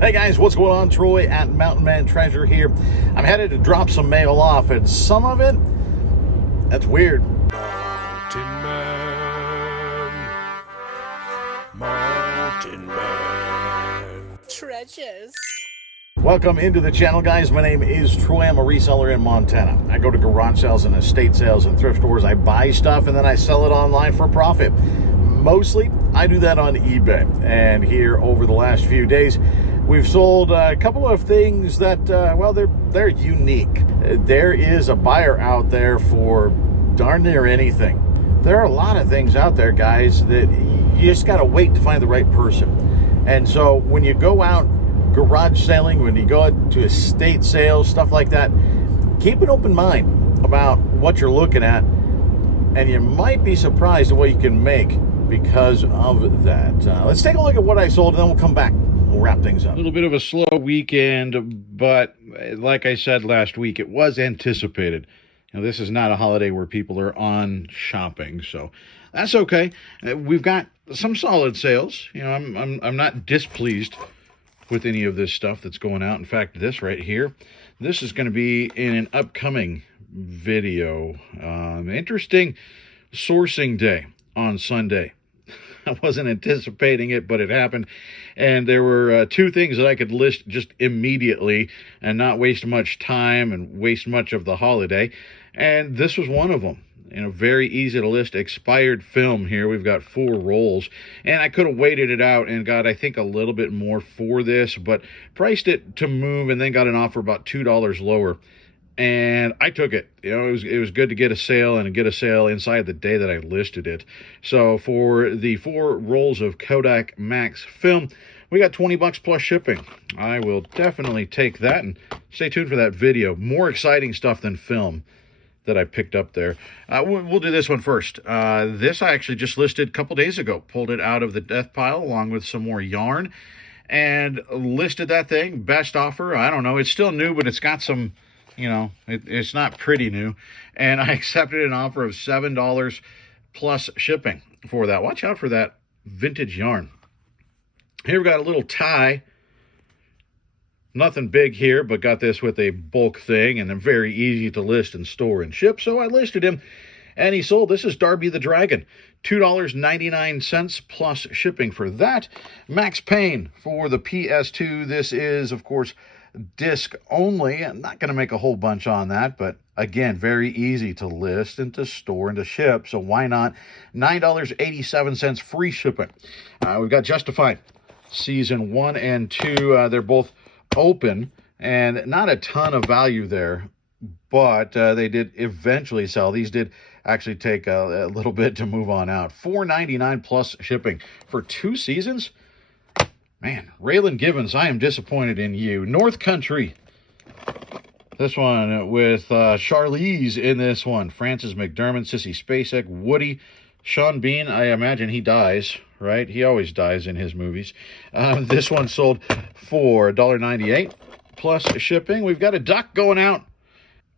Hey guys, what's going on? Troy at Mountain Man Treasure here. I'm headed to drop some mail off, and some of it, that's weird. Mountain Man. Treasures. Welcome into the channel, guys. My name is Troy. I'm a reseller in Montana. I go to garage sales and estate sales and thrift stores. I buy stuff and then I sell it online for profit. Mostly, I do that on eBay. And here over the last few days, we've sold a couple of things that, well, they're unique. There is a buyer out there for darn near anything. There are a lot of things out there, guys, that you just got to wait to find the right person. And so when you go out garage selling, when you go out to estate sales, stuff like that, keep an open mind about what you're looking at, and you might be surprised at what you can make because of that. Let's take a look at what I sold, and then we'll come back. We'll wrap things up. A little bit of a slow weekend, but like I said last week, it was anticipated. You know, this is not a holiday where people are on shopping, so that's okay. We've got some solid sales. You know, I'm not displeased with any of this stuff that's going out. In fact, this right here, this is going to be in an upcoming video. Interesting sourcing day on Sunday. I wasn't anticipating it, but it happened. And there were two things that I could list just immediately and not waste much time and waste much of the holiday. And this was one of them. You know, very easy to list. Expired film here. We've got 4 rolls. And I could have waited it out and got, I think, a little bit more for this, but priced it to move and then got an offer about $2 lower. And I took it. You know, it was good to get a sale and get a sale inside the day that I listed it. So for the 4 rolls of Kodak Max film, we got $20 plus shipping. I will definitely take that, and stay tuned for that video. More exciting stuff than film that I picked up there. We'll do this one first. This I actually just listed a couple days ago. Pulled it out of the death pile along with some more yarn and listed that thing. Best offer. I don't know. It's still new, but it's got some, you know, it's not pretty new. And I accepted an offer of $7 plus shipping for that. Watch out for that vintage yarn. Here we got a little tie. Nothing big here, but got this with a bulk thing, and they're very easy to list and store and ship. So I listed him, and he sold. This is Darby the Dragon. $2.99 plus shipping for that. Max Payne for the PS2. This is, of course, disc only. I'm not going to make a whole bunch on that, but again, very easy to list and to store and to ship. So why not? $9.87 free shipping. We've got Justified Season 1 and 2. They're both open, and not a ton of value there, but they did eventually sell. These did actually take a little bit to move on out. $4.99 plus shipping for 2 seasons. Man, Raylan Givens, I am disappointed in you. North Country. This one with Charlize in this one. Frances McDermott, Sissy Spacek, Woody, Sean Bean. I imagine he dies, right? He always dies in his movies. This one sold for $1.98 plus shipping. We've got a duck going out.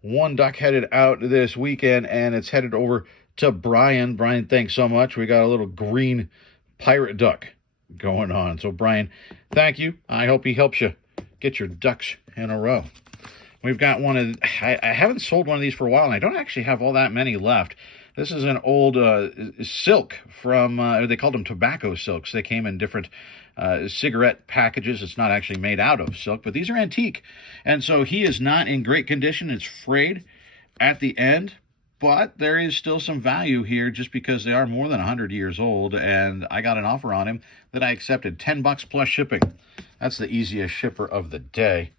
1 duck headed out this weekend, and it's headed over to Brian. Brian, thanks so much. We got a little green pirate duck going on. So, Brian, thank you. I hope he helps you get your ducks in a row. We've got one of, I haven't sold one of these for a while, and I don't actually have all that many left. This is an old silk from, they called them tobacco silks. They came in different cigarette packages. It's not actually made out of silk, but these are antique. And so he is not in great condition. It's frayed at the end, but there is still some value here just because they are more than 100 years old. And I got an offer on him that I accepted. $10 plus shipping. That's the easiest shipper of the day.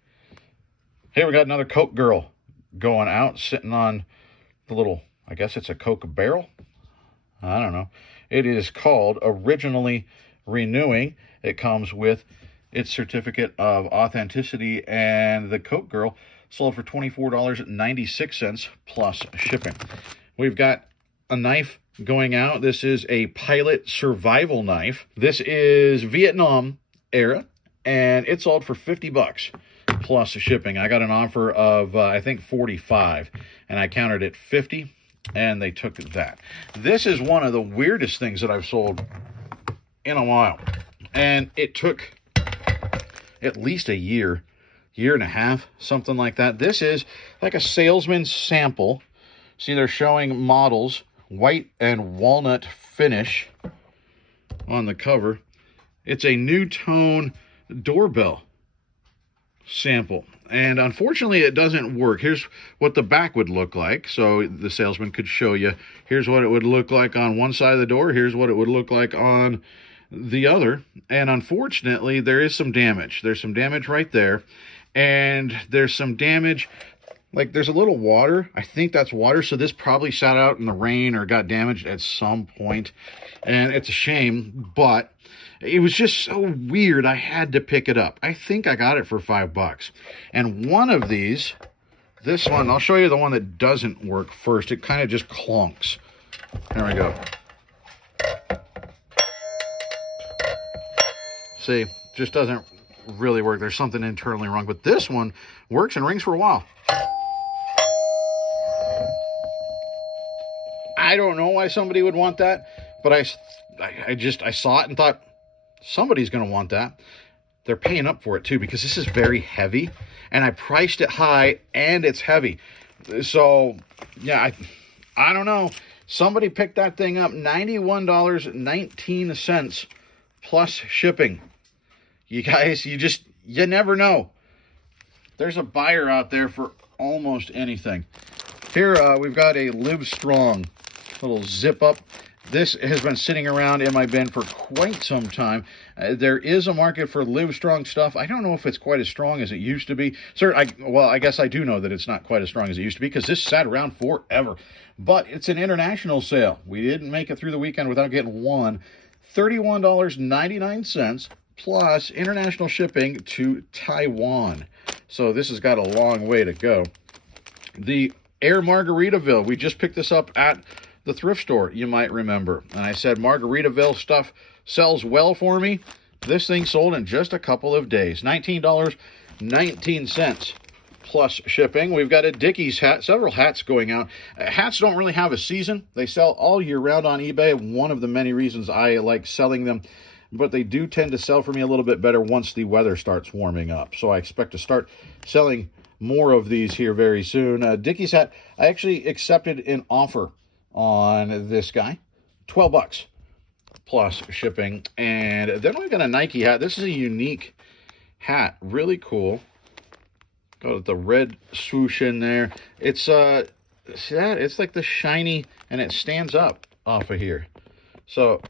Here we got another Coke girl going out, sitting on the little, I guess it's a Coke barrel. I don't know. It is called Originally Renewing. It comes with its certificate of authenticity, and the Coke girl sold for $24.96 plus shipping. We've got a knife going out. This is a Pilot survival knife. This is Vietnam era, and it sold for $50 plus shipping. I got an offer of, I think, $45, and I countered it 50, and they took that. This is one of the weirdest things that I've sold in a while, and it took at least a year and a half, something like that. This is like a salesman's sample. See, they're showing models, white and walnut finish on the cover. It's a new tone doorbell sample. And unfortunately, it doesn't work. Here's what the back would look like. So the salesman could show you, here's what it would look like on one side of the door. Here's what it would look like on the other. And unfortunately, there is some damage. There's some damage right there. And there's some damage, like there's a little water. I think that's water. So this probably sat out in the rain or got damaged at some point. And it's a shame, but it was just so weird. I had to pick it up. I think I got it for $5. And one of these, this one, I'll show you the one that doesn't work first. It kind of just clunks. There we go. See, just doesn't really work. There's something internally wrong. But this one works and rings for a while. I don't know why somebody would want that, but I saw it and thought, somebody's going to want that. They're paying up for it too, because this is very heavy, and I priced it high and it's heavy. So yeah, I don't know. Somebody picked that thing up, $91.19 plus shipping. You guys, you never know. There's a buyer out there for almost anything. Here we've got a Live Strong little zip up. This has been sitting around in my bin for quite some time. There is a market for Live Strong stuff. I don't know if it's quite as strong as it used to be. Sir, I guess I do know that it's not quite as strong as it used to be, because this sat around forever. But it's an international sale. We didn't make it through the weekend without getting one. $31.99 plus international shipping to Taiwan. So this has got a long way to go. The Air Margaritaville, we just picked this up at the thrift store, you might remember. And I said Margaritaville stuff sells well for me. This thing sold in just a couple of days. $19.19 plus shipping. We've got a Dickies hat, several hats going out. Hats don't really have a season. They sell all year round on eBay. One of the many reasons I like selling them. But they do tend to sell for me a little bit better once the weather starts warming up. So I expect to start selling more of these here very soon. Dickies hat, I actually accepted an offer on this guy, $12 plus shipping. And then we've got a Nike hat. This is a unique hat, really cool. Got the red swoosh in there. It's see that? It's like the shiny, and it stands up off of here. So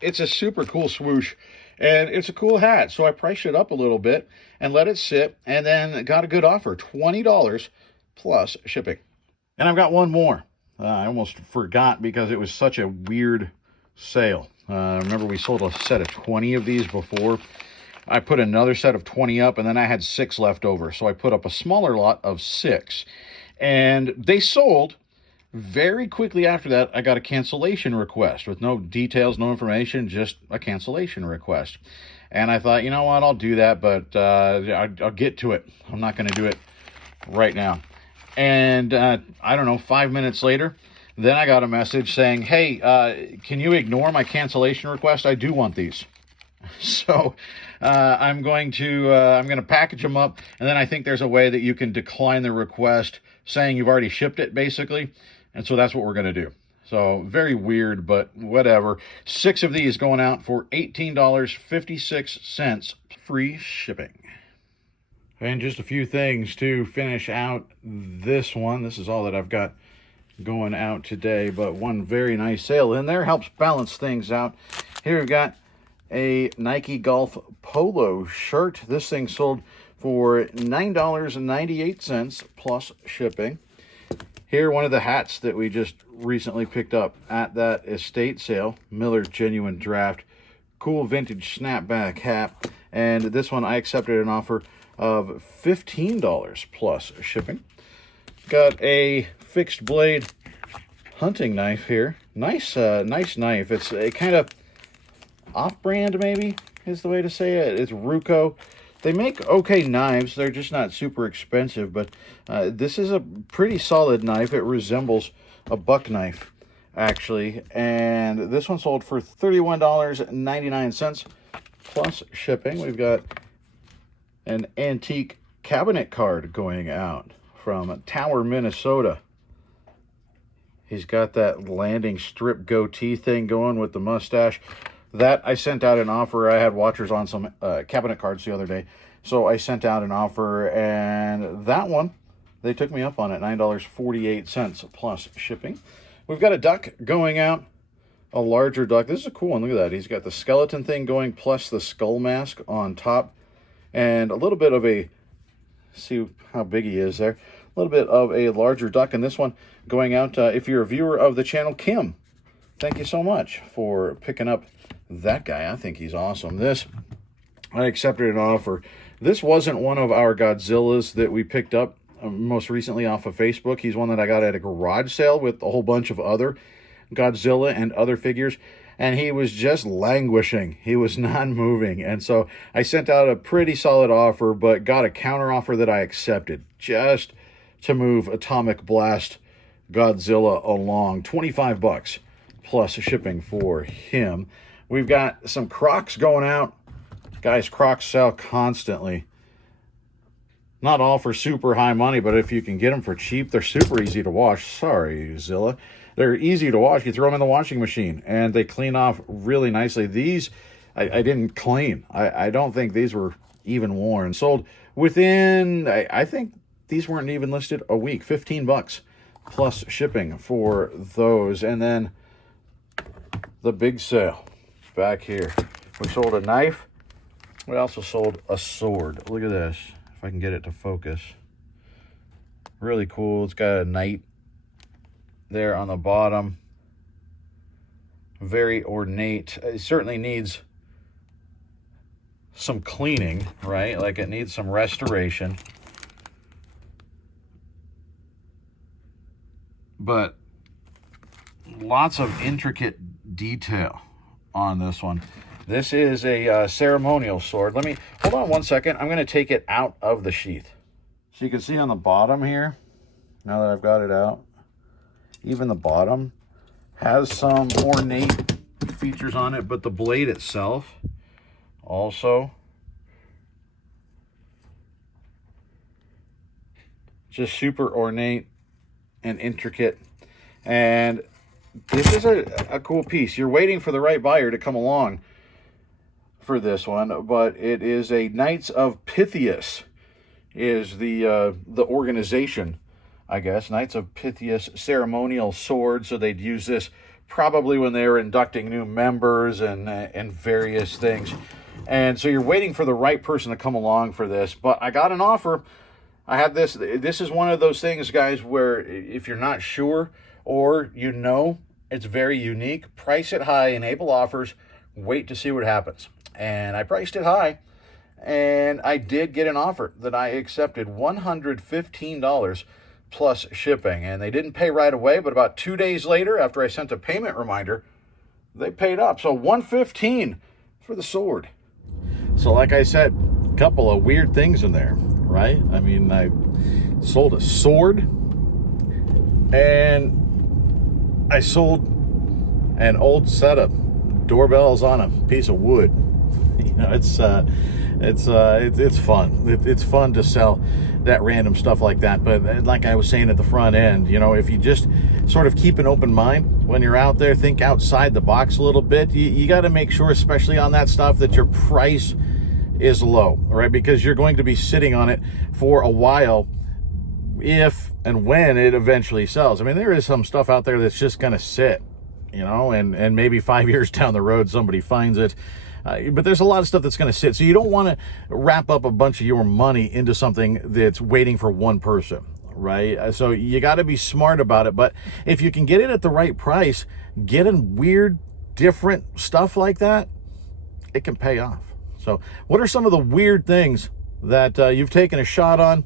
it's a super cool swoosh, and it's a cool hat. So I priced it up a little bit and let it sit, and then got a good offer, $20 plus shipping. And I've got one more. I almost forgot because it was such a weird sale. Remember, we sold a set of 20 of these before. I put another set of 20 up, and then I had 6 left over. So I put up a smaller lot of 6. And they sold. Very quickly after that, I got a cancellation request with no details, no information, just a cancellation request. And I thought, you know what, I'll do that, but I'll get to it. I'm not going to do it right now. And I don't know, 5 minutes later, then I got a message saying, hey, can you ignore my cancellation request? I do want these. So I'm going to package them up, and then I think there's a way that you can decline the request saying you've already shipped it, basically. And so that's what we're going to do. So very weird, but whatever. 6 of these going out for $18.56 free shipping. And just a few things to finish out this one. This is all that I've got going out today, but one very nice sale in there helps balance things out. Here we've got a Nike Golf Polo shirt. This thing sold for $9.98 plus shipping. Here, one of the hats that we just recently picked up at that estate sale, Miller Genuine Draft. Cool vintage snapback hat. And this one, I accepted an offer of $15 plus shipping. Got a fixed blade hunting knife here. Nice knife. It's a kind of off-brand, maybe, is the way to say it. It's Ruco. They make okay knives. They're just not super expensive, but this is a pretty solid knife. It resembles a buck knife, actually. And this one sold for $31.99 plus shipping. We've got an antique cabinet card going out from Tower, Minnesota. He's got that landing strip goatee thing going with the mustache. That I sent out an offer. I had watchers on some cabinet cards the other day, so I sent out an offer, and that one, they took me up on it, $9.48 plus shipping. We've got a duck going out, a larger duck. This is a cool one. Look at that. He's got the skeleton thing going plus the skull mask on top, and a little bit of a, see how big he is there, a little bit of a larger duck. And this one going out, if you're a viewer of the channel, Kim, thank you so much for picking up that guy. I think he's awesome. This, I accepted an offer. This wasn't one of our Godzillas that we picked up most recently off of Facebook. He's one that I got at a garage sale with a whole bunch of other Godzilla and other figures, and he was just languishing. He was not moving, and so I sent out a pretty solid offer, but got a counter offer that I accepted just to move Atomic Blast Godzilla along. $25 plus shipping for him. We've got some Crocs going out. Guys, Crocs sell constantly. Not all for super high money, but if you can get them for cheap, they're super easy to wash. Sorry, Zilla. They're easy to wash. You throw them in the washing machine, and they clean off really nicely. These, I didn't clean. I don't think these were even worn. Sold within, I think these weren't even listed a week. $15 plus shipping for those. And then the big sale back here. We sold a knife. We also sold a sword. Look at this. If I can get it to focus. Really cool. It's got a knight there on the bottom. Very ornate. It certainly needs some cleaning, right? Like it needs some restoration. But lots of intricate detail on this one. This is a ceremonial sword. Let me, hold on one second. I'm going to take it out of the sheath. So you can see on the bottom here, now that I've got it out, even the bottom has some ornate features on it, but the blade itself also just super ornate and intricate. And this is a cool piece. You're waiting for the right buyer to come along for this one, but it is a Knights of Pythias is the organization, I guess. Knights of Pythias ceremonial sword. So they'd use this probably when they were inducting new members and various things. And so you're waiting for the right person to come along for this. But I got an offer. I had this. This is one of those things, guys, where if you're not sure or you know it's very unique, price it high, enable offers, wait to see what happens. And I priced it high, and I did get an offer that I accepted, $115 plus shipping. And they didn't pay right away, but about 2 days later, after I sent a payment reminder, they paid up. So $115 for the sword. So like I said, a couple of weird things in there, right? I mean, I sold a sword, and I sold an old set of doorbells on a piece of wood. You know, it's fun. It's fun to sell that random stuff like that. But like I was saying at the front end, you know, if you just sort of keep an open mind when you're out there, think outside the box a little bit. You got to make sure, especially on that stuff, that your price is low, right? Because you're going to be sitting on it for a while if and when it eventually sells. I mean, there is some stuff out there that's just going to sit, you know, and maybe 5 years down the road somebody finds it. But there's a lot of stuff that's going to sit. So you don't want to wrap up a bunch of your money into something that's waiting for one person, right? So you got to be smart about it. But if you can get it at the right price, getting weird, different stuff like that, it can pay off. So what are some of the weird things that you've taken a shot on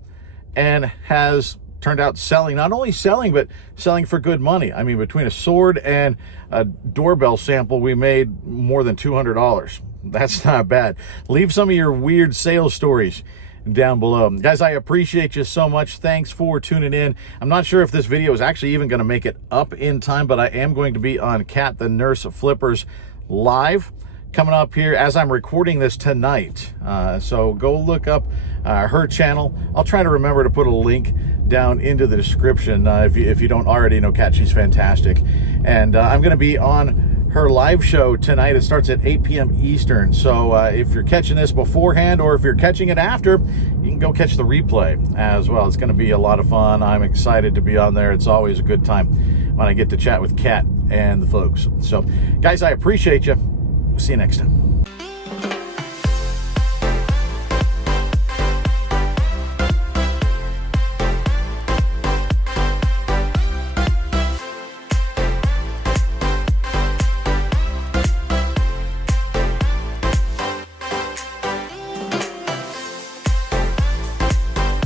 and has turned out selling, not only selling, but selling for good money? I mean, between a sword and a doorbell sample, we made more than $200. That's not bad. Leave some of your weird sales stories down below. Guys, I appreciate you so much. Thanks for tuning in. I'm not sure if this video is actually even going to make it up in time, but I am going to be on Cat the Nurse Flippers live coming up here as I'm recording this tonight. So go look up her channel. I'll try to remember to put a link down into the description if you don't already know Kat. She's fantastic. And I'm going to be on her live show tonight. It starts at 8 p.m. Eastern. So if you're catching this beforehand or if you're catching it after, you can go catch the replay as well. It's going to be a lot of fun. I'm excited to be on there. It's always a good time when I get to chat with Kat and the folks. So, guys, I appreciate you. See you next time.